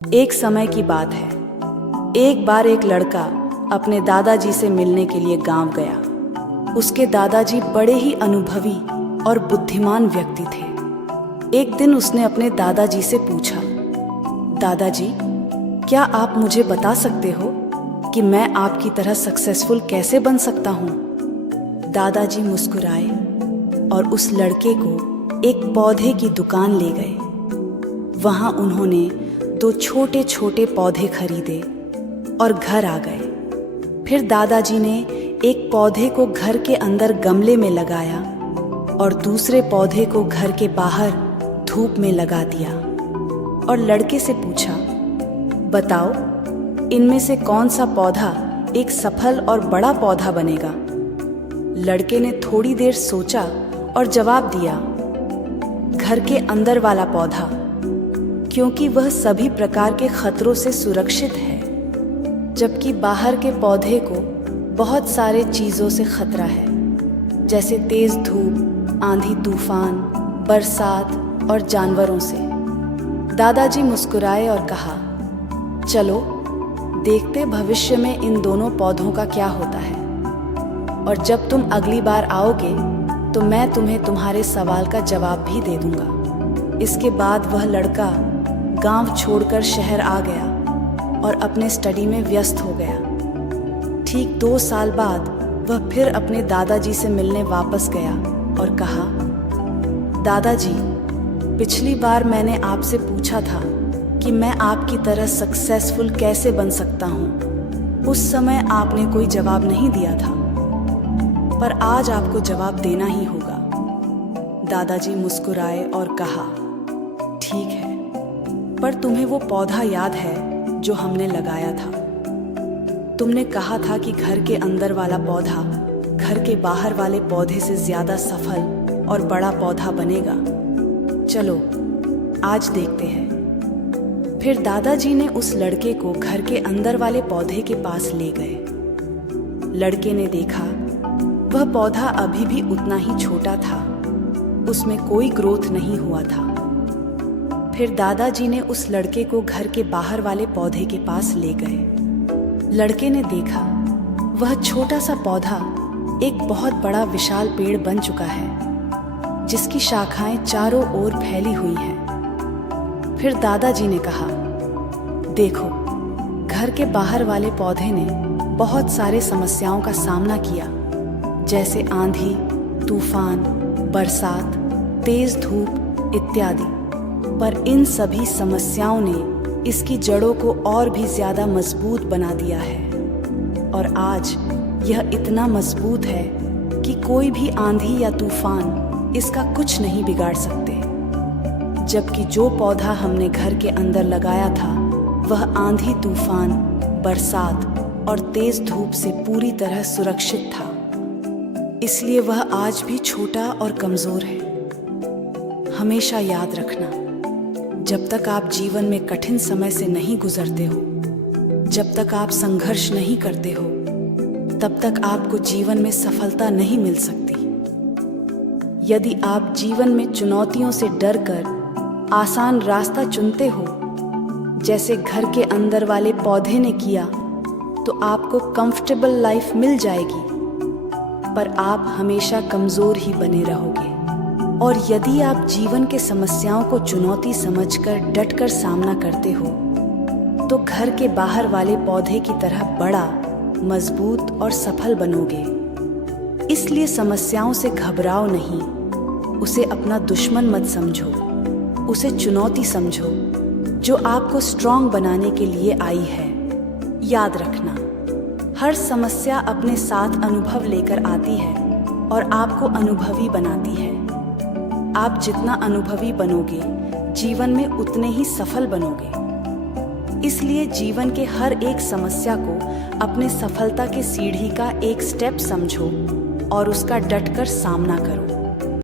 एक समय की बात है। एक बार एक लड़का अपने दादाजी से मिलने के लिए गांव गया। उसके दादाजी बड़े ही अनुभवी और बुद्धिमान व्यक्ति थे। एक दिन उसने अपने दादाजी से पूछा, दादाजी, क्या आप मुझे बता सकते हो कि मैं आपकी तरह सक्सेसफुल कैसे बन सकता हूँ? दादाजी मुस्कुराए और उस लड़के को एक पौधे की दुकान ले गए। वहाँ उन्होंने 2 छोटे छोटे पौधे खरीदे और घर आ गए। फिर दादाजी ने एक पौधे को घर के अंदर गमले में लगाया और दूसरे पौधे को घर के बाहर धूप में लगा दिया और लड़के से पूछा, बताओ, इनमें से कौन सा पौधा एक सफल और बड़ा पौधा बनेगा? लड़के ने थोड़ी देर सोचा और जवाब दिया, घर के अंदर वाला पौधा, क्योंकि वह सभी प्रकार के खतरों से सुरक्षित है, जबकि बाहर के पौधे को बहुत सारे चीज़ों से खतरा है, जैसे तेज धूप, आंधी तूफान, बरसात और जानवरों से। दादाजी मुस्कुराए और कहा, चलो देखते भविष्य में इन दोनों पौधों का क्या होता है, और जब तुम अगली बार आओगे तो मैं तुम्हें तुम्हारे सवाल का जवाब भी दे दूंगा। इसके बाद वह लड़का गांव छोड़कर शहर आ गया और अपने स्टडी में व्यस्त हो गया। ठीक 2 साल बाद वह फिर अपने दादाजी से मिलने वापस गया और कहा, दादाजी, पिछली बार मैंने आपसे पूछा था कि मैं आपकी तरह सक्सेसफुल कैसे बन सकता हूँ। उस समय आपने कोई जवाब नहीं दिया था, पर आज आपको जवाब देना ही होगा। दादाजी मुस्कुराए और कहा, ठीक है, पर तुम्हें वो पौधा याद है जो हमने लगाया था? तुमने कहा था कि घर के अंदर वाला पौधा घर के बाहर वाले पौधे से ज्यादा सफल और बड़ा पौधा बनेगा। चलो आज देखते हैं। फिर दादाजी ने उस लड़के को घर के अंदर वाले पौधे के पास ले गए। लड़के ने देखा वह पौधा अभी भी उतना ही छोटा था, उसमें कोई ग्रोथ नहीं हुआ था। फिर दादाजी ने उस लड़के को घर के बाहर वाले पौधे के पास ले गए। लड़के ने देखा वह छोटा सा पौधा एक बहुत बड़ा विशाल पेड़ बन चुका है, जिसकी शाखाएं चारों ओर फैली हुई हैं। फिर दादाजी ने कहा, देखो, घर के बाहर वाले पौधे ने बहुत सारे समस्याओं का सामना किया, जैसे आंधी, तूफान, बरसात, तेज धूप इत्यादि, पर इन सभी समस्याओं ने इसकी जड़ों को और भी ज्यादा मजबूत बना दिया है, और आज यह इतना मजबूत है कि कोई भी आंधी या तूफान इसका कुछ नहीं बिगाड़ सकते। जबकि जो पौधा हमने घर के अंदर लगाया था वह आंधी तूफान, बरसात और तेज धूप से पूरी तरह सुरक्षित था, इसलिए वह आज भी छोटा और कमजोर है। हमेशा याद रखना, जब तक आप जीवन में कठिन समय से नहीं गुजरते हो, जब तक आप संघर्ष नहीं करते हो, तब तक आपको जीवन में सफलता नहीं मिल सकती। यदि आप जीवन में चुनौतियों से डरकर आसान रास्ता चुनते हो, जैसे घर के अंदर वाले पौधे ने किया, तो आपको कंफर्टेबल लाइफ मिल जाएगी, पर आप हमेशा कमजोर ही बने रहोगे। और यदि आप जीवन के समस्याओं को चुनौती समझकर डटकर सामना करते हो, तो घर के बाहर वाले पौधे की तरह बड़ा, मजबूत और सफल बनोगे। इसलिए समस्याओं से घबराओ नहीं, उसे अपना दुश्मन मत समझो, उसे चुनौती समझो जो आपको स्ट्रांग बनाने के लिए आई है। याद रखना, हर समस्या अपने साथ अनुभव लेकर आती है और आपको अनुभवी बनाती है। आप जितना अनुभवी बनोगे, जीवन में उतने ही सफल बनोगे। इसलिए जीवन के हर एक समस्या को अपने सफलता की सीढ़ी का एक स्टेप समझो और उसका डटकर सामना करो।